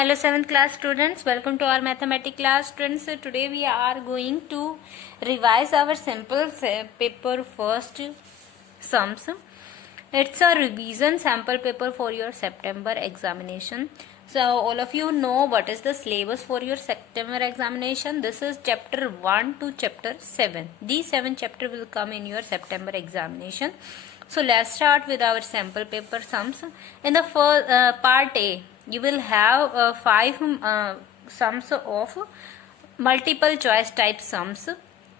Hello 7th class students, welcome to our mathematics class students. Today we are going to revise our sample paper first sums. It's a revision sample paper for your September examination. So all of you know what is the syllabus for your September examination. This is chapter 1 to chapter 7. These 7 chapters will come in your September examination. So let's start with our sample paper sums. In the first part A, you will have 5 sums of multiple choice type sums,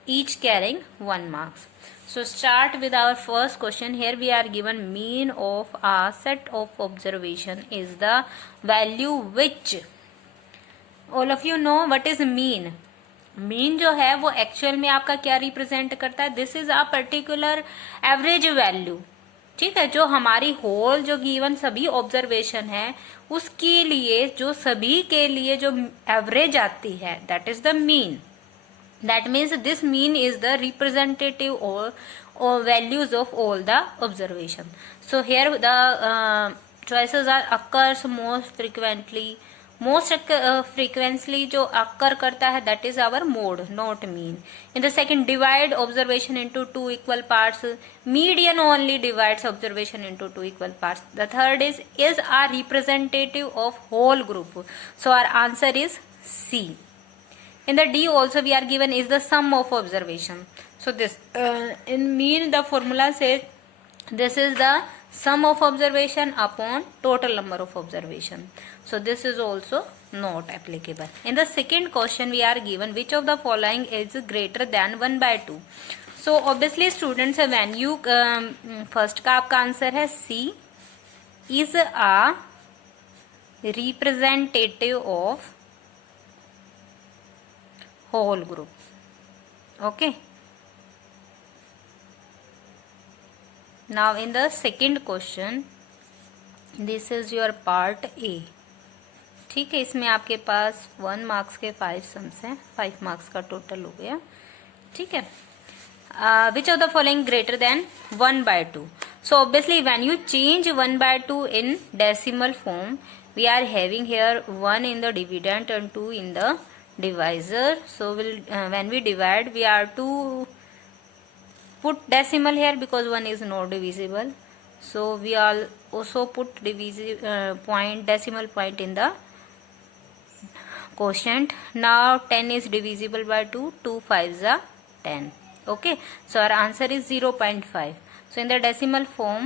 each carrying 1 marks. So start with our first question. Here we are given mean of a set of observation is the value which, all of you know what is mean. Mean जो है वो actual में आपका क्या represent करता है? This is a particular average value, ठीक है, जो हमारी होल जो गिवन सभी ऑब्जर्वेशन है उसके लिए, जो सभी के लिए जो एवरेज आती है, that is the mean. That means this mean is the representative or values of all the observation. So here the choices are occurs most frequently. Most frequently जो occur करता है that is our mode, not mean. In the second, divide observation into 2 equal parts. Median only divides observation into 2 equal parts. The third is a representative of whole group. So our answer is C. In the D also we are given is the sum of observation. So this in mean the formula says this is the sum of observation upon total number of observation. So this is also not applicable. In the second question we are given which of the following is greater than 1/2. So obviously students when you first का आपका answer है C is a representative of whole group. Okay, now in the second question, this is your part A. ठीक है, इसमें आपके पास 1 marks के 5 sums हैं, 5 marks का टोटल हो गया. ठीक है, which of the following greater than 1/2. So obviously when you change 1/2 in decimal form, we are having here 1 in the dividend and 2 in the divisor. So when we divide we are to put decimal here because 1 is not divisible. So we all also put decimal point in the quotient. Now 10 is divisible by 2, 2 5s are 10. Okay, so our answer is 0.5. So in the decimal form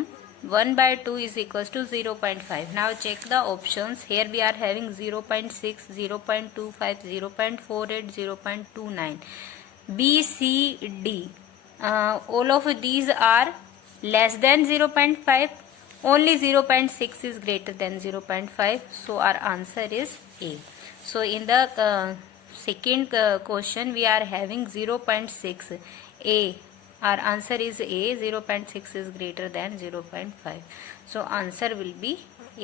1/2 is equals to 0.5. Now check the options. Here we are having 0.6, 0.25, 0.48, 0.29. B, C, D. All of these are less than 0.5. Only 0.6 is greater than 0.5. So our answer is A. So in the second question we are having 0.6. A. Our answer is A. 0.6 is greater than 0.5. So answer will be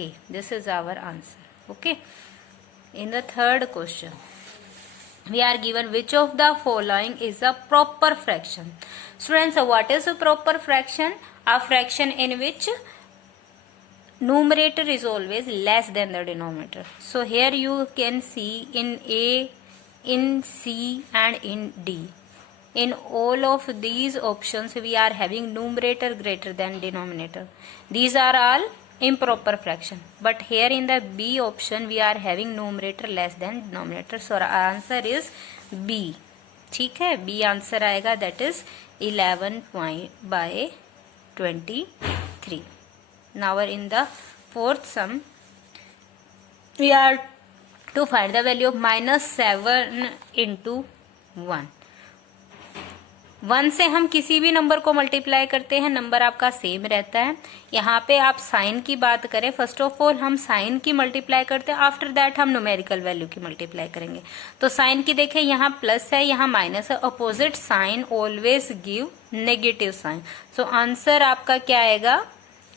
A. This is our answer. Okay. In the third question, we are given which of the following is a proper fraction. Students, what is a proper fraction? A fraction in which numerator is always less than the denominator. So here you can see in A, in C and in D. In all of these options we are having numerator greater than denominator. These are all improper fraction. But here in the B option we are having numerator less than denominator. So our answer is B. ठीक है, B answer आएगा, that is 11/23. Now in the fourth sum we are to find the value of -7 into 1. 1 से हम किसी भी number को multiply करते हैं, नंबर आपका सेम रहता है. यहाँ पे आप साइन की बात करें, फर्स्ट ऑफ ऑल हम साइन की मल्टीप्लाई करते हैं, आफ्टर दैट हम न्यूमेरिकल वैल्यू की मल्टीप्लाई करेंगे. तो साइन की देखें, यहाँ प्लस है, यहाँ माइनस है. Opposite sign always give negative sign. So answer आपका क्या आएगा?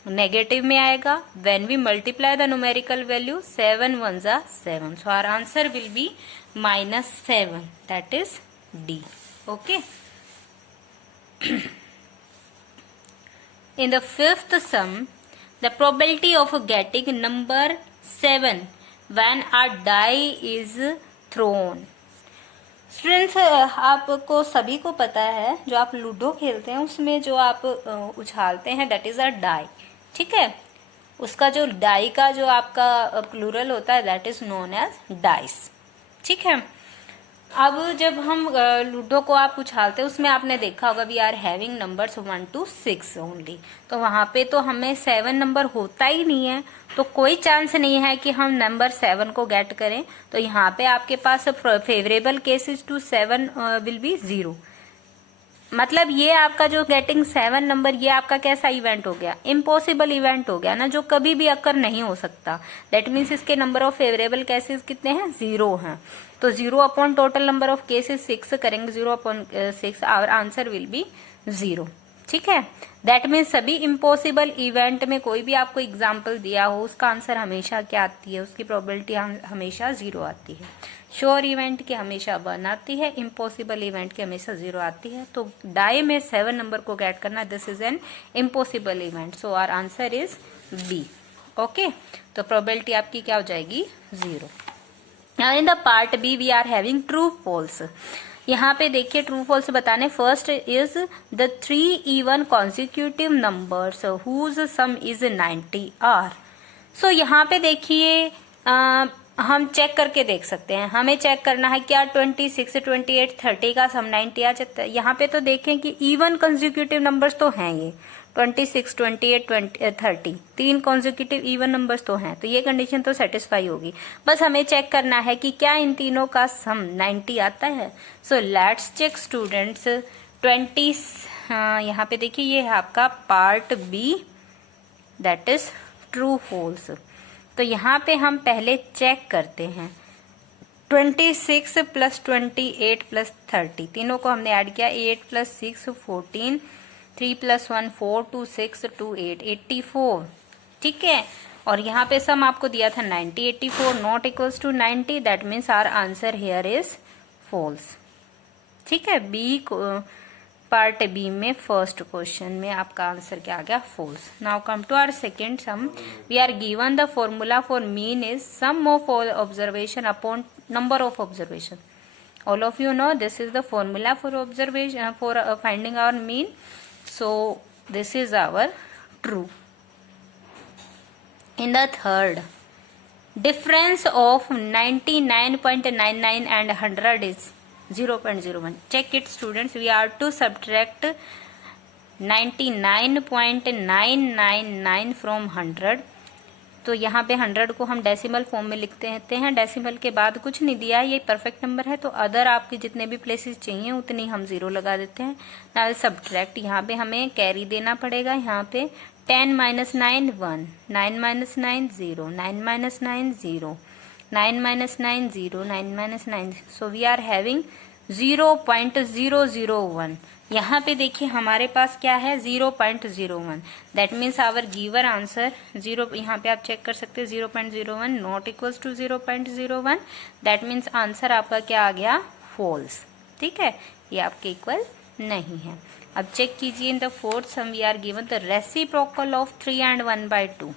नेगेटिव में आएगा. When we multiply the numerical value 7 1s are 7. So our answer will be -7. That is D. Okay. In the fifth sum, the probability of getting number 7 when a die is thrown. Students, आपको सभी को पता है जो आप ludo खेलते हैं उसमें जो आप उछालते हैं दैट इज अ डाई. ठीक है, उसका जो डाई का जो आपका प्लूरल होता है that is known as dice. ठीक है, अब जब हम लूडो को आप उछालते हैं उसमें आपने देखा होगा we are having numbers 1 to 6 only. तो वहां पे तो हमें 7 नंबर होता ही नहीं है, तो कोई चांस नहीं है कि हम नंबर 7 को गेट करें. तो यहाँ पे आपके पास favourable cases to 7 will be 0. मतलब ये आपका जो गेटिंग 7 नंबर ये आपका कैसा इवेंट हो गया, इम्पॉसिबल इवेंट हो गया ना, जो कभी भी अकर नहीं हो सकता. दैट मीन्स इसके नंबर ऑफ फेवरेबल केसेस कितने हैं, 0 हैं. तो 0 upon total number of cases 6 करेंगे, 0 upon 6 our answer will be 0. ठीक है, दैट मीन्स सभी इम्पॉसिबल इवेंट में कोई भी आपको एग्जाम्पल दिया हो उसका आंसर हमेशा क्या आती है, उसकी प्रोबेबिलिटी हमेशा 0 आती है. श्योर इवेंट की हमेशा 1 आती है, इम्पॉसिबल इवेंट की हमेशा 0 आती है. तो डाई में 7 नंबर को गेट करना, this is an impossible event. So our answer is B. Okay, तो प्रोबेबिलिटी आपकी क्या हो जाएगी, 0. Now in the part B we are having true false. यहाँ पे देखिए ट्रू फॉल्स बताने. First is the 3 even consecutive numbers whose sum is 90 are. So यहाँ पे देखिए हम चेक करके देख सकते हैं. हमें चेक करना है क्या 26, 28, 30 का सम 90 आ जाता है. यहाँ पे तो देखें कि इवन कंसेक्यूटिव नंबर्स तो हैं, ये 26, 28, 30 3 कंसेक्यूटिव इवन नंबर्स तो हैं, तो ये कंडीशन तो सेटिस्फाई होगी. बस हमें चेक करना है कि क्या इन तीनों का सम 90 आता है. So let's check students. 20 यहाँ पे देखिए ये है आपका part B that is true false. तो यहाँ पे हम पहले चेक करते हैं. 26 प्लस 28 प्लस 30 तीनों को हमने ऐड किया. 8 प्लस 6 14, 3 प्लस 1 4, 2 6 2 8 84. ठीक है, और यहाँ पे सम आपको दिया था 90. 84 not equals to 90, that means our answer here is false. ठीक है, बी पार्ट बी में फर्स्ट क्वेश्चन में आपका आंसर क्या आ गया, false. Now come to our second sum. We are given the formula for mean is sum of all observation upon number of observation. All of you know this is the formula for observation for finding our mean. So this is our true. In the third, difference of 99.99 and 100 is 0.01. check it students. We are to subtract 99.999 from 100. तो यहाँ पे 100 को हम decimal form में लिखते हैं. Decimal के बाद कुछ नहीं दिया है, ये परफेक्ट नंबर है, तो अदर आपके जितने भी प्लेसेस चाहिए उतनी हम 0 लगा देते हैं. नाउ सब्ट्रैक्ट, यहाँ पे हमें कैरी देना पड़ेगा. यहाँ पे 10 minus 9 1, 9 minus 9 0, 9 minus 9 0, 9 minus 9 0, 9 minus 9. So we are having 0.001. यहाँ पे देखिए हमारे पास क्या है 0.01. That means our given answer 0. यहाँ पे आप चेक कर सकते हैं 0.01 not equals to 0.01. That means answer आपका क्या आ गया, फॉल्स. ठीक है, ये आपके इक्वल नहीं है. अब चेक कीजिए. In the fourth sum we are given the reciprocal of 3 and 1/2.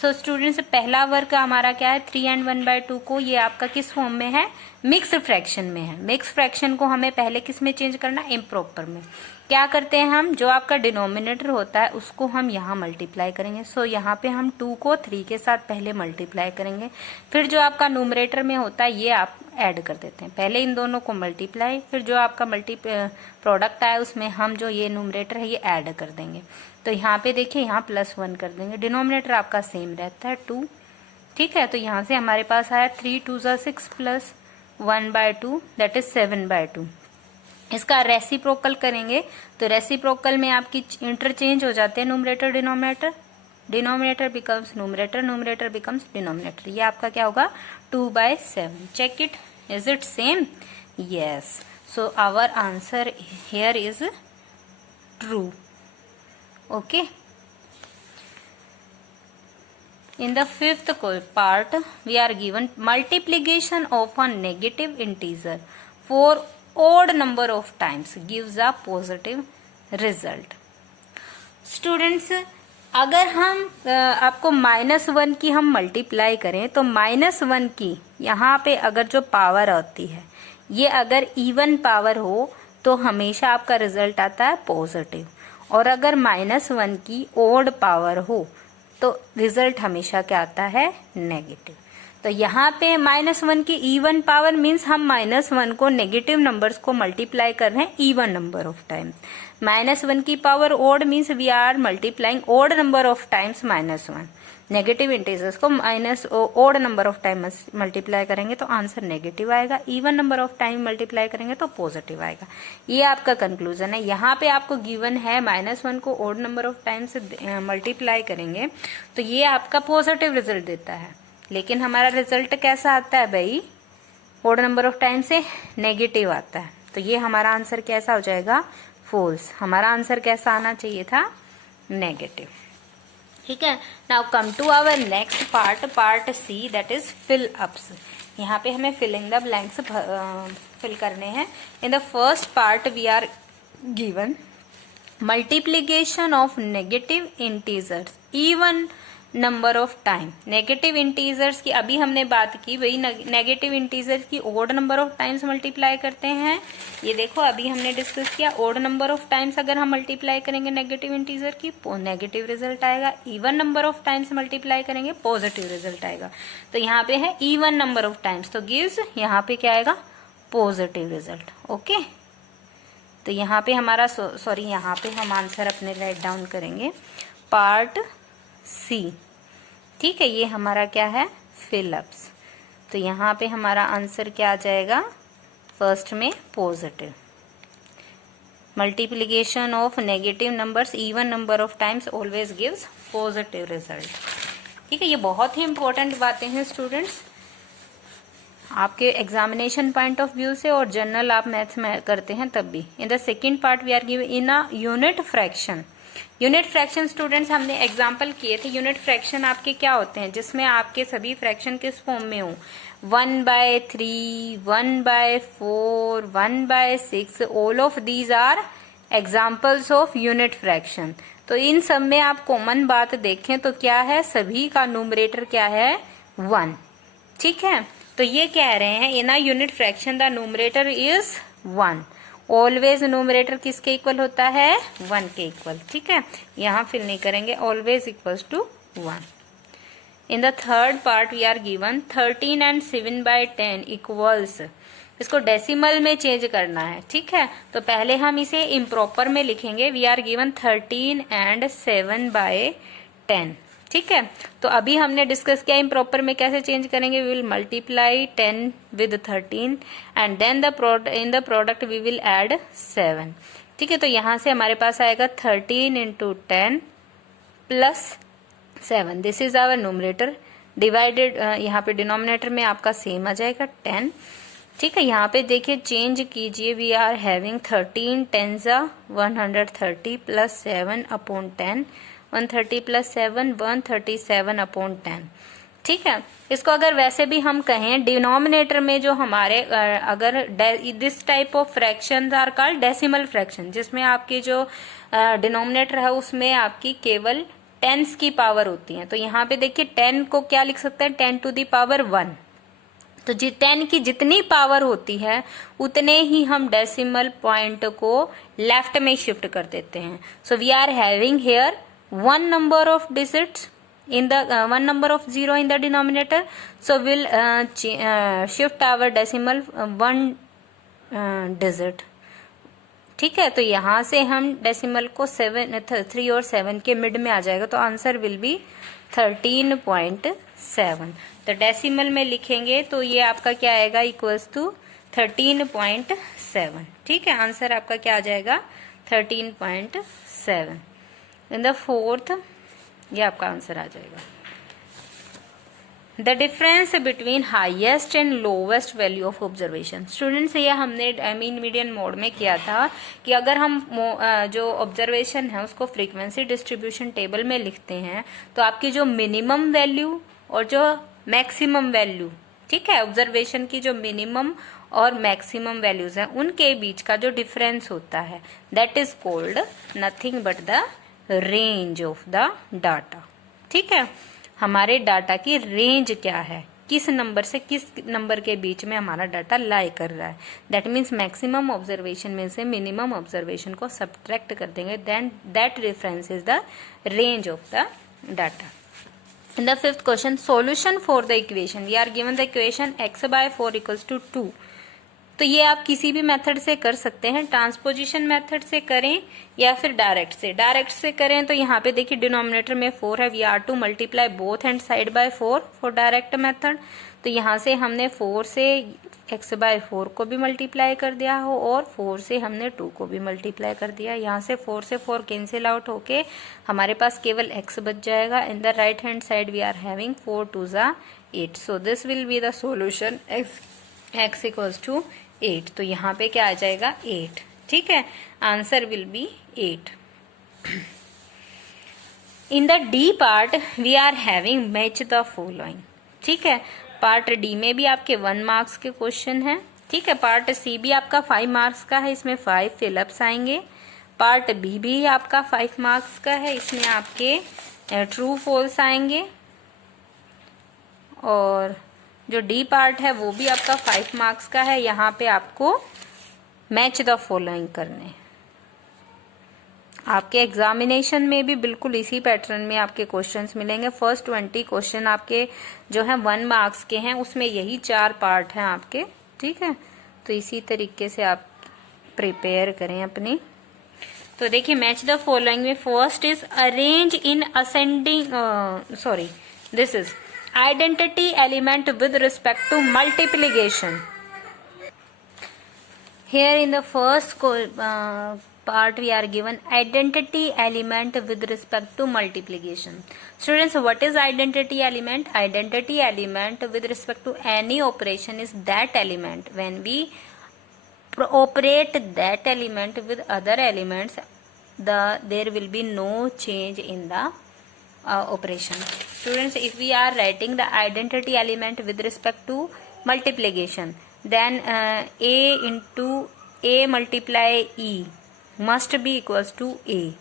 So students, पहला वर्क हमारा क्या है, 3 and 1/2 को ये आपका किस फॉर्म में है, मिक्स फ्रैक्शन में है. मिक्स फ्रैक्शन को हमें पहले किस में चेंज करना, इम्प्रॉपर में. क्या करते हैं हम, जो आपका डिनोमिनेटर होता है उसको हम यहाँ मल्टीप्लाई करेंगे. सो यहाँ पे हम 2 को 3 के साथ पहले मल्टीप्लाई करेंगे. फिर जो आपका न्यूमरेटर में होता है ये आप ऐड कर देते हैं. पहले इन दोनों को मल्टीप्लाई, फिर जो आपका प्रोडक्ट आया उसमें हम जो ये न्यूमरेटर है ये ऐड कर देंगे. तो यहाँ पे देखिए यहाँ +1 कर देंगे. डिनोमिनेटर आपका सेम रहता है 2. ठीक है, तो यहाँ से हमारे पास आया 3 2 6 प्लस 1/2 दैट इज 7/2. इसका रेसिप्रोकल करेंगे तो रेसिप्रोकल में आपकी इंटरचेंज हो जाते हैं numerator denominator. Denominator becomes numerator, numerator becomes denominator. ये आपका क्या होगा, 2/7. Check it, is it same, yes. So our answer here is true. Okay. In the fifth part, we are given multiplication of a negative integer for odd number of times gives a positive result. Students, अगर हम आपको -1 की हम multiply करें तो -1 की यहाँ पे अगर जो पावर आती है ये अगर इवन पावर हो तो हमेशा आपका रिजल्ट आता है पॉजिटिव, और अगर -1 की ओड पावर हो तो रिजल्ट हमेशा क्या आता है, नेगेटिव। तो यहाँ पे -1 की इवन पावर मीन्स हम -1 को नेगेटिव नंबर्स को मल्टीप्लाई कर रहे हैं इवन नंबर ऑफ टाइम्स। -1 की power odd means we are multiplying odd number of times -1। Negative integers को odd number of time multiply करेंगे तो आंसर नेगेटिव आएगा, even number of time multiply करेंगे तो पॉजिटिव आएगा। ये आपका कंक्लूजन है। यहाँ पे आपको गिवन है -1 को ओड नंबर ऑफ टाइम से मल्टीप्लाई करेंगे तो ये आपका पॉजिटिव रिजल्ट देता है, लेकिन हमारा रिजल्ट कैसा आता है भाई, ओड नंबर ऑफ टाइम से नेगेटिव आता है। तो ये हमारा आंसर कैसा हो जाएगा, फॉल्स। हमारा आंसर कैसा आना चाहिए था, नेगेटिव। ठीक है, now come to our next part, part C, that is fill ups. यहाँ पे हमें फिलिंग द ब्लैंक्स फिल करने हैं। In the first part we are given multiplication of negative integers even number of time. Negative integers की अभी हमने बात की, वही नेगेटिव इंटीजर्स की odd number of times multiply करते हैं। ये देखो अभी हमने डिस्कस किया, ओड नंबर ऑफ टाइम्स अगर हम मल्टीप्लाई करेंगे नेगेटिव इंटीजर की नेगेटिव रिजल्ट आएगा, even number of times multiply करेंगे पॉजिटिव रिजल्ट आएगा। तो यहाँ पे है इवन नंबर ऑफ टाइम्स तो गिव्स यहाँ पे क्या आएगा, पॉजिटिव रिजल्ट। ओके, तो यहाँ पे हमारा सॉरी यहाँ पे हम आंसर अपने राइट डाउन करेंगे, पार्ट सी। ठीक है, ये हमारा क्या है, फिलअप्स। तो यहाँ पे हमारा आंसर क्या आ जाएगा, फर्स्ट में positive. Multiplication of negative numbers even number of times always gives positive result. ठीक है, ये बहुत ही इंपॉर्टेंट बातें हैं स्टूडेंट्स आपके एग्जामिनेशन पॉइंट ऑफ व्यू से, और जनरल आप मैथ्स में करते हैं तब भी। In the second part we are given in a unit fraction. Unit fraction students हमने एग्जाम्पल किए थे। यूनिट फ्रैक्शन आपके क्या होते हैं, जिसमें आपके सभी फ्रैक्शन किस फॉर्म में हो, 1/3, 1/4, 1/6, all of these are examples of unit fraction. तो इन सब में आप कॉमन बात देखें तो क्या है, सभी का न्यूमरेटर क्या है, 1। ठीक है, तो ये कह रहे हैं in a unit fraction the numerator is 1। Always numerator किसके इक्वल होता है, 1 के इक्वल। ठीक है, यहाँ फिल नहीं करेंगे, always equals to 1। In the third part we are given 13 and 7/10 equals. इसको डेसिमल में चेंज करना है। ठीक है, तो पहले हम इसे इम्प्रॉपर में लिखेंगे। We are given 13 and 7/10। ठीक है, तो अभी हमने डिस्कस किया इम्प्रॉपर में कैसे चेंज करेंगे। We will multiply 10 with 13 and then in the product we will add 7। ठीक है, तो यहां से हमारे पास आएगा 13 × 10 plus 7। This is our numerator divided, यहाँ पे डिनोमिनेटर में आपका सेम आ जाएगा 10। ठीक है, यहाँ पे देखिए चेंज कीजिए, we are having 13 10 130 plus 7/10, 130 plus 7 137/10। ठीक है, इसको अगर वैसे भी हम कहें डिनोमिनेटर में जो हमारे अगर this type of fractions are called decimal fraction, जिसमें आपकी जो डिनोमिनेटर है उसमें आपकी केवल टेंस की पावर होती है। तो यहाँ पे देखिए 10 को क्या लिख सकते हैं, 10 टू द पावर 1। तो 10 की जितनी पावर होती है उतने ही हम डेसिमल पॉइंट को लेफ्ट में शिफ्ट कर देते हैं। So we are having here one number of digits in the one number of 0 in the denominator, so we'll shift our decimal 1 digit। ठीक है, तो यहां से हम डेसिमल को 3 और 7 के मिड में आ जाएगा, तो आंसर विल बी 13.7। तो डेसिमल में लिखेंगे तो ये आपका क्या आएगा, इक्वल्स टू 13.7। ठीक है, आंसर आपका क्या आ जाएगा, 13.7। इन द फोर्थ ये आपका आंसर आ जाएगा। The difference between highest and lowest value of observation. Students ये हमने मीन मीडियन मोड में किया था कि अगर हम जो ऑब्जर्वेशन है उसको फ्रीक्वेंसी डिस्ट्रीब्यूशन टेबल में लिखते हैं तो आपकी जो मिनिमम वैल्यू और जो मैक्सिमम वैल्यू, ठीक है, ऑब्जर्वेशन की जो मिनिमम और मैक्सिमम वैल्यूज हैं उनके बीच का जो डिफरेंस होता है that is called nothing but the range of the data. ठीक है, हमारे डाटा की रेंज क्या है, किस नंबर से किस नंबर के बीच में हमारा डाटा लाई कर रहा है। दैट मीन्स मैक्सिमम ऑब्जर्वेशन में से मिनिमम ऑब्जर्वेशन को सब्ट्रैक्ट कर देंगे, then that reference is the range of the data. In the fifth question, solution for the equation, we are given the equation x/4 equals to 2। तो ये आप किसी भी मेथड से कर सकते हैं, ट्रांसपोजिशन मेथड से करें या फिर डायरेक्ट से। डायरेक्ट से करें तो यहाँ पे देखिए डिनोमिनेटर में 4 है, we are to multiply both hand side by 4 for direct method. तो यहाँ से हमने 4 से x/4 को भी मल्टीप्लाई कर दिया हो और 4 से हमने 2 को भी मल्टीप्लाई कर दिया। यहाँ से 4 से 4 कैंसिल आउट होके हमारे पास केवल x बच जाएगा। In the right hand side we are having 4 2 ज़ा 8। So this will be the solution x equals to 8। तो यहाँ पे क्या आ जाएगा 8। ठीक है, answer will be 8। In the D part we are having match the following. ठीक है, पार्ट डी में भी आपके 1 मार्क्स के क्वेश्चन हैं। ठीक है, पार्ट सी भी आपका 5 मार्क्स का है, इसमें 5 फिलअप्स आएंगे। पार्ट बी भी आपका 5 मार्क्स का है, इसमें आपके ट्रू फॉल्स आएंगे। और जो डी पार्ट है वो भी आपका 5 मार्क्स का है, यहाँ पे आपको मैच द फॉलोइंग करने। आपके एग्जामिनेशन में भी बिल्कुल इसी पैटर्न में आपके क्वेश्चंस मिलेंगे। फर्स्ट 20 क्वेश्चन आपके जो है 1 मार्क्स के हैं, उसमें यही 4 पार्ट हैं आपके। ठीक है, तो इसी तरीके से आप प्रिपेयर करें अपनी। तो देखिए मैच द फॉलोइंग में first is arrange in ascending, this is identity element with respect to multiplication. Here in the first part we are given identity element with respect to multiplication. Students, what is identity element? Identity element with respect to any operation is that element when we operate that element with other elements, there will be no change in the operation. Students, if we are writing the identity element with respect to multiplication, then a into a multiply e must be equals to a,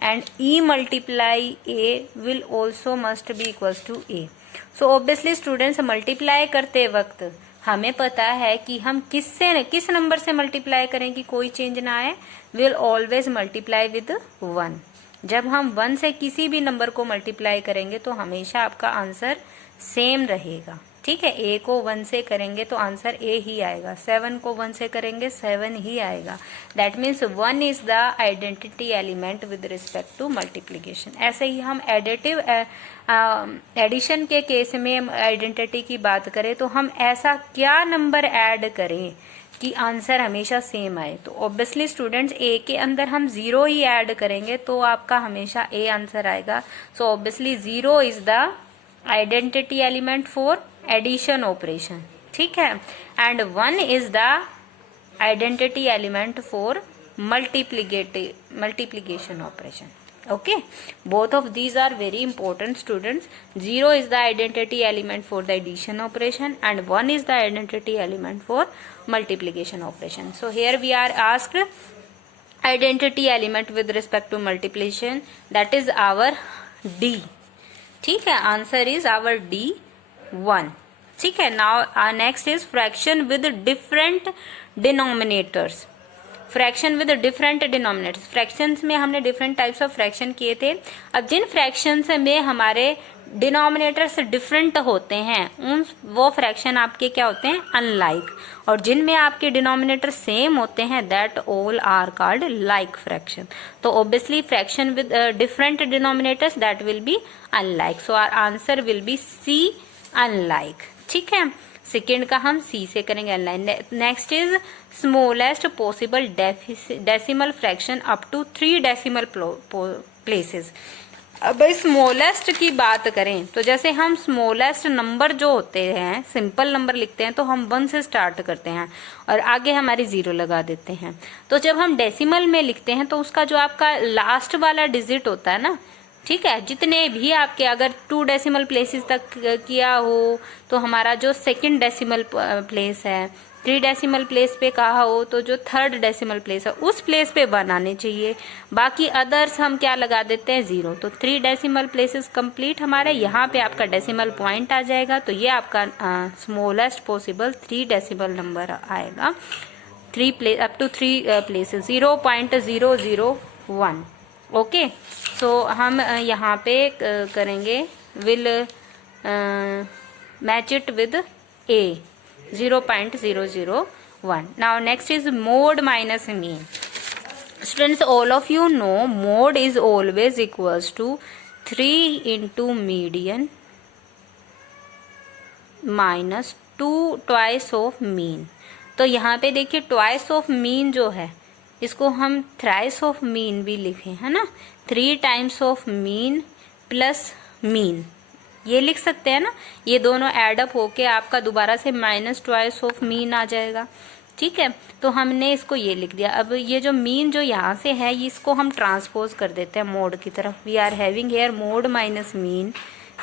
and e multiply a will also must be equals to a. So obviously students, multiply करते वक्त हमें पता है कि हम किस number से multiply करें कि कोई चेंज ना आए। Will always multiply with 1। जब हम 1 से किसी भी नंबर को मल्टीप्लाई करेंगे तो हमेशा आपका आंसर सेम रहेगा। ठीक है, a को 1 से करेंगे तो आंसर a ही आएगा, 7 को 1 से करेंगे 7 ही आएगा। That means 1 is the identity element with respect to multiplication. ऐसे ही हम एडिशन के केस में आइडेंटिटी की बात करें तो हम ऐसा क्या नंबर ऐड करें कि आंसर हमेशा सेम आए। तो ऑब्वियसली स्टूडेंट्स, a के अंदर हम 0 ही ऐड करेंगे तो आपका हमेशा a आंसर आएगा। So obviously 0 is the identity element for addition operation. ठीक है, and 1 is the identity element for multiplication operation. Okay, both of these are very important students. 0 is the identity element for the addition operation and 1 is the identity element for multiplication operation. So here we are asked identity element with respect to multiplication, that is our D. ठीक है, answer is our D 1। ठीक है, now next is fraction with different denominators. Fraction with different denominators, fractions में हमने different types of fraction किए थे। अब जिन fractions में हमारे डिनोमिनेटर्स डिफरेंट होते हैं वो फ्रैक्शन आपके क्या होते हैं, अनलाइक। और जिनमें आपके डिनोमिनेटर सेम होते हैं that all are called like fraction. तो obviously fraction with different denominators that will be unlike. So our answer will be C, unlike. ठीक है, सेकेंड का हम सी से करेंगे unlike. Next is smallest possible decimal fraction up to 3 decimal places. अब smallest की बात करें तो जैसे हम स्मॉलेस्ट नंबर जो होते हैं, सिंपल नंबर लिखते हैं तो हम 1 से स्टार्ट करते हैं और आगे हमारी 0 लगा देते हैं। तो जब हम डेसिमल में लिखते हैं तो उसका जो आपका लास्ट वाला डिजिट होता है ना, ठीक है, जितने भी आपके अगर 2 डेसिमल प्लेसेस तक किया हो तो हमारा जो सेकंड डेसिमल प्लेस है 3 डेसिमल प्लेस पे कहा हो तो जो 3rd डेसिमल प्लेस है उस प्लेस पे 1 आने चाहिए, बाकी अदर्स हम क्या लगा देते हैं 0। तो 3 डेसिमल प्लेसेस कंप्लीट हमारे, यहाँ पे आपका डेसिमल पॉइंट आ जाएगा। तो ये आपका स्मॉलेस्ट पॉसिबल 3 डेसिमल नंबर आएगा, 3 अप टू 3 प्लेसेस 0.001। ओके, सो हम यहाँ पे करेंगे will match it with A 0.001. Now next is mode minus mean. Students, all of you know mode is always equals to 3 into median minus 2 twice of mean. तो यहाँ पे देखिए twice of mean जो है इसको हम thrice of mean भी लिखे है ना, 3 times of mean plus mean ये लिख सकते हैं ना। ये दोनों एडअप होके आपका दोबारा से माइनस ट्वाइस ऑफ मीन आ जाएगा। ठीक है, तो हमने इसको ये लिख दिया। अब ये जो मीन जो यहाँ से है इसको हम ट्रांसपोज कर देते हैं मोड की तरफ। We are having here mode minus mean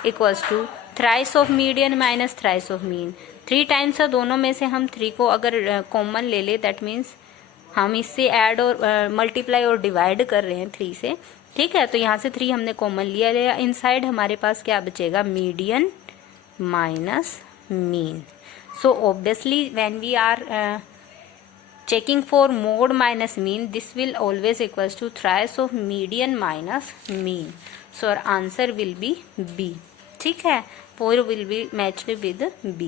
equals to thrice of median minus thrice of mean. 3 times है, दोनों में से हम 3 को अगर कॉमन ले ले दैट मीन्स हम इससे ऐड और मल्टीप्लाई और डिवाइड कर रहे हैं 3 से। ठीक है, तो यहाँ से 3 हमने कॉमन लिया इनसाइड हमारे पास क्या बचेगा, median minus mean. So obviously when we are checking for mode minus mean, this will always equals to thrice of median minus mean. So our answer will be B. ठीक है, 4 will be matched with B.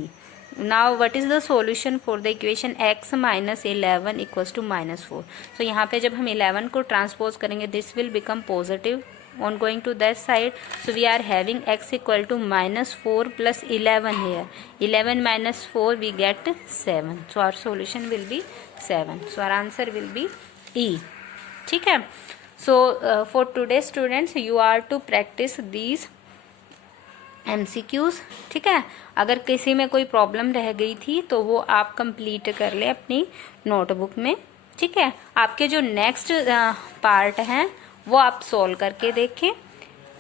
Now what is the solution for the equation x minus 11 equals to minus 4? So यहाँ पे जब हम 11 को transpose करेंगे this will become positive on going to that side. So we are having x equal to minus 4 plus 11 here. 11 minus 4 we get 7. So our solution will be 7. So our answer will be E. ठीक है, so for today students you are to practice these MCQs. ठीक है, अगर किसी में कोई problem रह गई थी तो वो आप कंप्लीट कर ले अपनी नोटबुक में। ठीक है, आपके जो नेक्स्ट पार्ट हैं वो आप सोल्व करके देखें,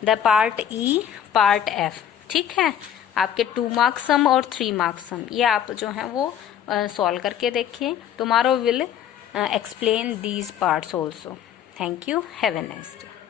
the part E, part F। ठीक है, आपके 2 मार्क्स सम और 3 मार्क्स सम ये आप जो हैं वो सोल्व करके देखिए। Tomorrow will explain these parts also. Thank you, have a nice day.